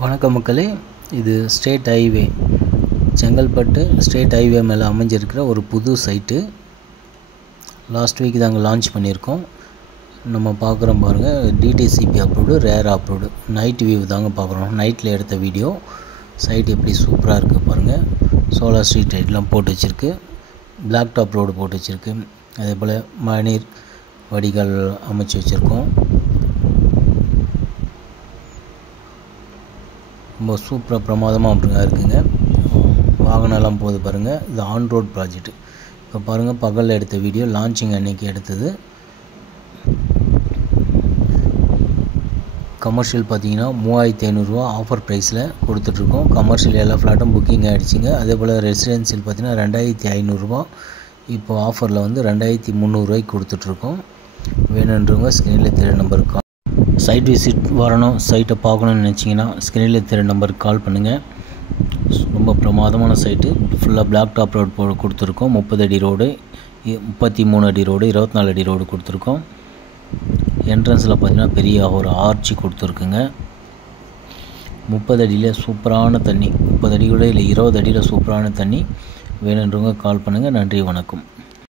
வணக்கம் மக்களே, இது state highway Chengalpattu state highway மேலே அமைஞ்சிருக்கிற ஒரு புது சைட்டு. லாஸ்ட் வீக் தாங்க லான்ச் பண்ணியிருக்கோம். நம்ம பார்க்குறோம் பாருங்கள், DTCP approved, rare approved. Night view தாங்க பார்க்குறோம். நைட்டில் எடுத்த வீடியோ. சைட் எப்படி சூப்பராக இருக்குது பாருங்கள். சோலார் ஸ்ட்ரீட் லைட்லாம் போட்டு வச்சுருக்கு. பிளாக் டாப் ரோடு போட்டு வச்சுருக்கு. அதே போல் மழைநீர் வடிகால் அமைச்சு வச்சுருக்கோம். ரொம்ப சூப்பராக பிரமாதமாக அப்படிங்க இருக்குங்க. வாகனம்லாம் போகுது பாருங்கள். இது ஆன் ரோட் ப்ராஜெக்ட். இப்போ பாருங்கள், பகலில் எடுத்த வீடியோ, லான்ச்சிங் அன்னைக்கு எடுத்தது. கமர்ஷியல் பார்த்தீங்கன்னா 3500 ஆஃபர் ப்ரைஸில் கொடுத்துட்ருக்கோம். கமர்ஷியல் எல்லா ஃப்ளாட்டும் புக்கிங் ஆகிடுச்சிங்க. அதே போல் ரெசிடென்சியல் பார்த்தீங்கன்னா 2500 இப்போ ஆஃபரில் வந்து 2300 கொடுத்துட்ருக்கோம். வேணுன்றவங்க ஸ்க்ரீனில் தெரிய நம்பருக்கு சைட் விசிட் வரணும், சைட்டை பார்க்கணுன்னு நினச்சிங்கன்னா ஸ்க்ரீனில் தெரிய நம்பருக்கு கால் பண்ணுங்கள். ரொம்ப பிரமாதமான சைட்டு. ஃபுல்லாக பிளாக் டாப் ரோடு கொடுத்துருக்கோம். 30 அடி ரோடு, 33 அடி ரோடு, 24 அடி ரோடு கொடுத்துருக்கோம். என்ட்ரன்ஸில் பார்த்திங்கன்னா பெரிய ஒரு ஆர்ச்சி கொடுத்துருக்குங்க. 30 அடியில் சூப்பரான தண்ணி, 30 அடி கூட இல்லை, 20 அடியில் சூப்பரான தண்ணி. வேணுன்றவங்க கால் பண்ணுங்கள். நன்றி, வணக்கம்.